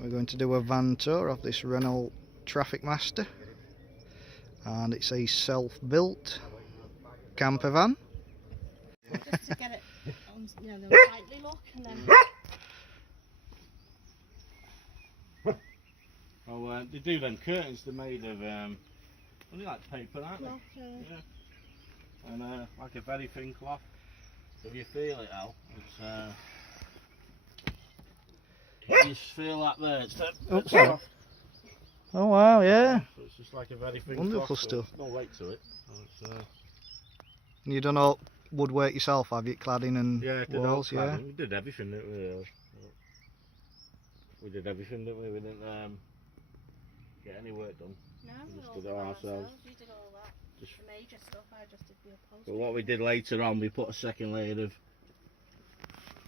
We're going to do a van tour of this Renault Traffic Master, and it's a self-built camper van. Just to get it on, you know, the tightly look, and then. Oh, they do them curtains. They're made of only like paper, aren't they? Cloth, Yeah. And like a very thin cloth. So if you feel it out, it's you just feel that there. It's soft. Oh wow, yeah. So it's just like a very thin Wonderful cloth. stuff. So no weight to it. So it's, You done all woodwork yourself, have you? Cladding and yeah, walls, yeah. We did everything, didn't we? We did everything, didn't we? We didn't get any work done. No, We we just all did it did all ourselves. ourselves. You did all that. Just The major stuff, I just did the upholstery. But what we did later on, we put a second layer of,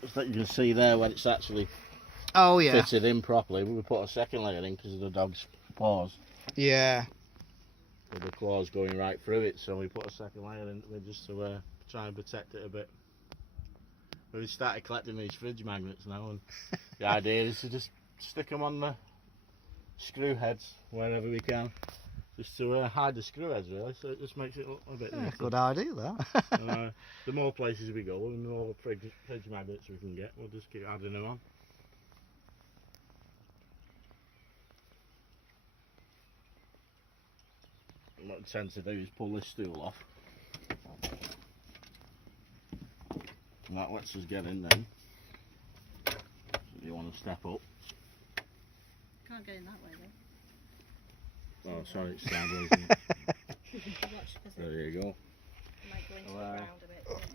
just that you can see there when it's actually Oh yeah. fitted in properly. We put a second layer in because of the dog's paws. Yeah. With the claws going right through it, so we put a second layer in just to try and protect it a bit. We started collecting these fridge magnets now, and the idea is to just stick them on the screw heads wherever we can, just to hide the screw heads really, so it just makes it look a bit Yeah, nicer. good idea that. The more places we go, the more fridge magnets we can get, we'll just keep adding them on. And what I tend to do is pull this stool off. And that lets us get in then. So you want to step up. Can't go in that way though. Oh, sorry, it's sideways. Isn't it? Watch, 'cause There you go. it might go into the ground a bit. Don't worry.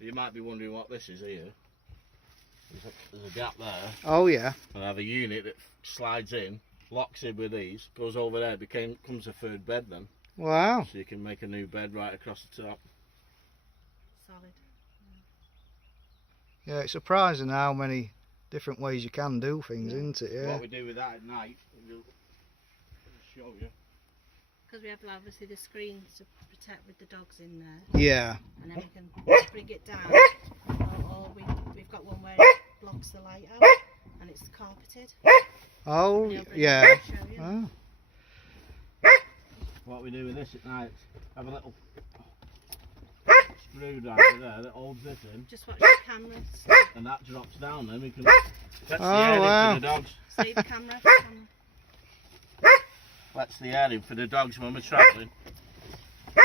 You might be wondering what this is here. There's a gap there, Oh yeah. and I have a unit that slides in, locks in with these, goes over there, becomes a third bed then. Wow. So you can make a new bed right across the top. Solid. Yeah, it's surprising how many different ways you can do things, Yeah. isn't it? Yeah. What we do with that at night, I'll show you. Because we have obviously the screens to protect with the dogs in there, Yeah. and then we can bring it down. Or we've got one where it blocks the light out, and it's carpeted. Oh And he'll bring it yeah. down and show you. Oh. What we do with this at night, have a little screwdriver there that holds this in, Just watch the camera. and that drops down. Then we can. That's the air in wow. for the dogs. See the camera? That's the air in for the dogs when we're travelling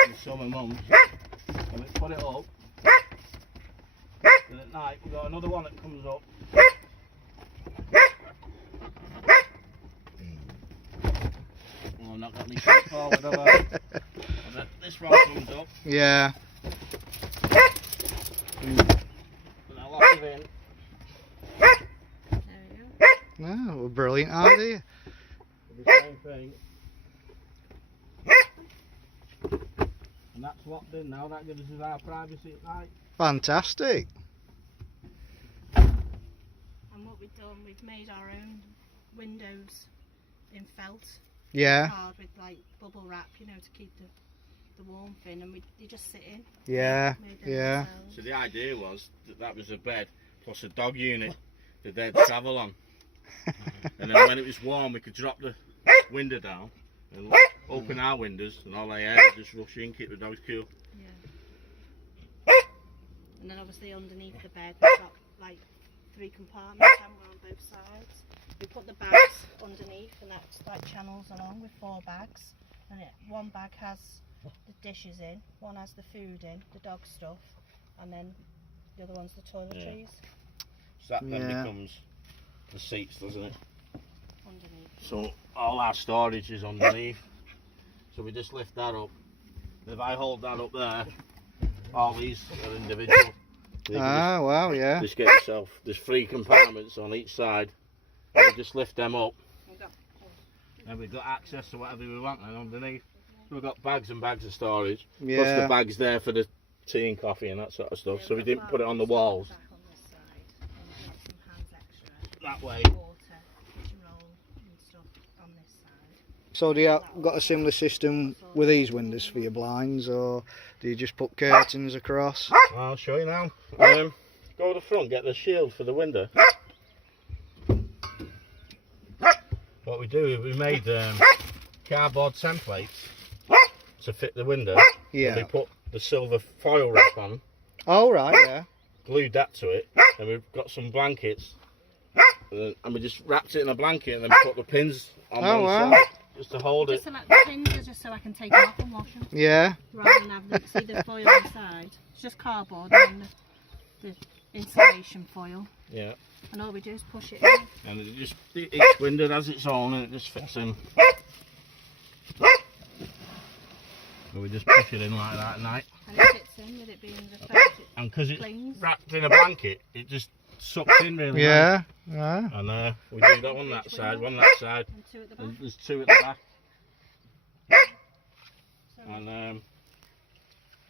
in the summer months. And we put it up. And at night we've got another one that comes up. Oh, I've not got any feet forward, have I? And this one comes up. Yeah. And I lock it in. There we go. Oh, a brilliant idea. The same thing. And that's locked in now. That gives us our privacy at night. Fantastic. And what we've done, we've made our own windows in felt. Yeah. Hard with like bubble wrap, you know, to keep the warmth in, and you just sit in. Yeah. Made them Yeah. ourselves. So the idea was that was a bed plus a dog unit that they'd travel on. And then when it was warm, we could drop the window down and open our windows, and all the air would just rush in, keep the dogs cool. Yeah. And then obviously underneath the bed, we've got like 3 compartments, and we're on both sides. We put the bags underneath, and that's like channels along with 4 bags. And one bag has the dishes in, one has the food in, the dog stuff, and then the other one's the toiletries So that then Yeah. becomes the seats, doesn't it? underneath. So all our storage is underneath. So we just lift that up. If I hold that up there, all these are individual. You can Ah, wow, yeah. just get yourself, there's 3 compartments on each side. And we just lift them up, We've got and we've got access to whatever we want then underneath. So we've got bags and bags of storage. Plus the Yeah. bags there for the tea and coffee and that sort of stuff. So we didn't put it on the walls. back on this side, and we've got some hands extra, That way. water, kitchen roll and stuff on this side. So do you got a similar system with these windows for your blinds, or do you just put curtains across? I'll show you now. go to the front, get the shield for the window. What we do is we made cardboard templates to fit the window. Yeah. And we put the silver foil wrap on, Oh, right, yeah. glued that to it, and we've got some blankets, and we just wrapped it in a blanket and then put the pins on Oh, one wow. side just to hold it. Just so like the pins are just so I can take them off and wash them. Yeah. Rather than have them, see the foil inside. It's just cardboard and the insulation foil. Yeah. And all we do is push it in. And it just, each window has its own and it just fits in. And we just push it in like that at night. And it fits in with it being the fact it And because it's clings. wrapped in a blanket, it just sucks in really Yeah. nice. Yeah. And we do that one that side, one that side. And two at the back. And there's two at the back. And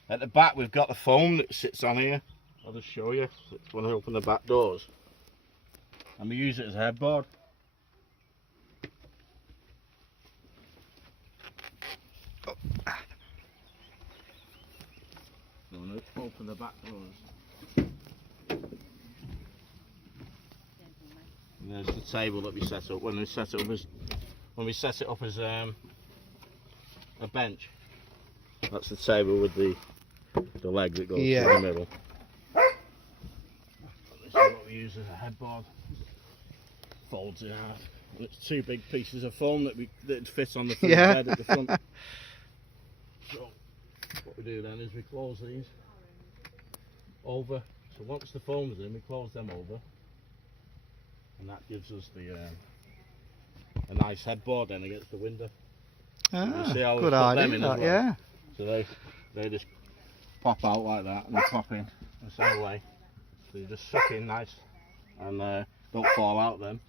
at the back we've got the foam that sits on here. I'll just show you when I open the back doors. And we use it as a headboard. So when I open the back doors. And there's the table that we set up when we set it up as a bench. That's the table with the leg that goes Yeah. through the middle. This is what we use as a headboard. Folds in half. And it's two big pieces of foam that fit on the front Yeah. bed at the front. So what we do then is we close these over. So once the foam's in, we close them over. And that gives us a nice headboard then against the window. Ah, see how we good put them idea, in that, as well? yeah. So they just pop out like that and they pop in the same way. So you just suck in nice and don't fall out then.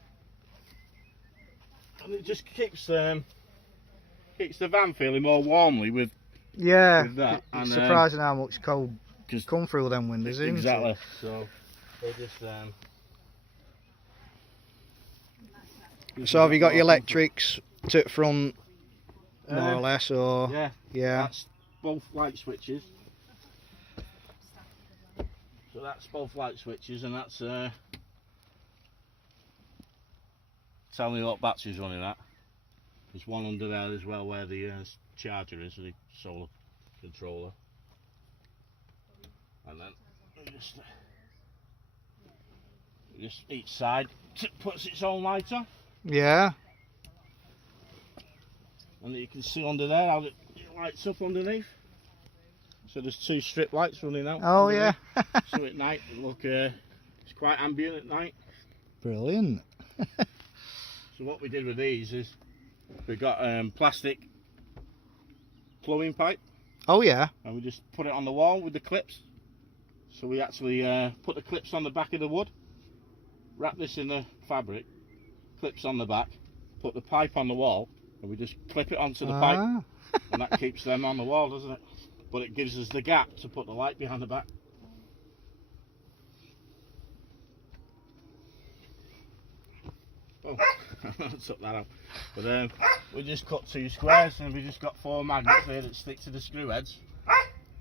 And it just keeps the van feeling more warmly with Yeah. that. It's And, surprising how much cold just come through them windows, isn't exactly. it? So they just. So have you got your electrics to front, more or less, or? Yeah. Yeah. That's both light switches. So that's both light switches, and that's tell me what battery's running at. There's one under there as well where the charger is, the solar controller. And then just each side puts its own light on. Yeah. And you can see under there how it lights up underneath. So there's two strip lights running out. Oh, yeah. So at night, it's quite ambient at night. Brilliant. So what we did with these is we got plastic plumbing pipe, Oh, yeah. and we just put it on the wall with the clips. So we actually put the clips on the back of the wood, wrap this in the fabric, clips on the back, put the pipe on the wall, and we just clip it onto the pipe, Ah. and that keeps them on the wall, doesn't it? But it gives us the gap to put the light behind the back. Oh, took that out. But we just cut 2 squares and we just got 4 magnets here that stick to the screw heads,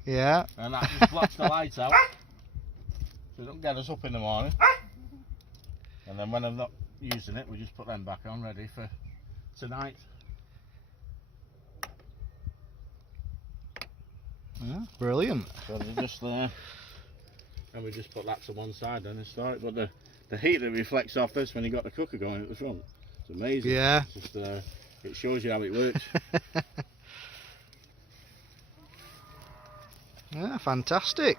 Yeah. and that just blocks the light out, so it don't get us up in the morning. And then when I'm not using it, we just put them back on ready for tonight. Yeah, brilliant. So they're just there, and we just put that to one side then and start it. But the heat that reflects off this when you got the cooker going at the front, it's amazing. Yeah. It's just, it shows you how it works. Yeah, fantastic.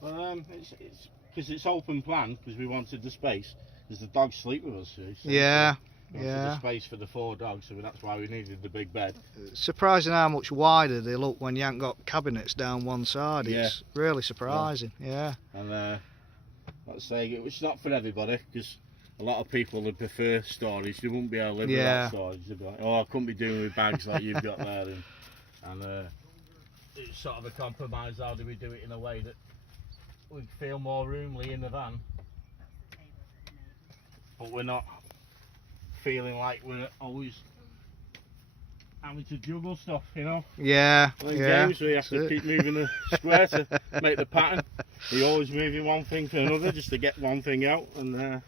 Well, it's because it's open plan because we wanted the space. Because the dogs sleep with us. See, so Yeah. we wanted Yeah. the space for the 4 dogs, so that's why we needed the big bed. Surprising how much wider they look when you haven't got cabinets down one side. Yeah. It's really surprising. Yeah. And let's say it's not for everybody because a lot of people would prefer storage. They wouldn't be able to live Yeah. without storage. They'd be like, oh, I couldn't be doing with bags like you've got there. And it's sort of a compromise. How do we do it in a way that we feel more roomly in the van, but we're not feeling like we're always having to juggle stuff, you know. Yeah, Like yeah. James, we have to keep moving the square to make the pattern. You're always moving one thing for another just to get one thing out, and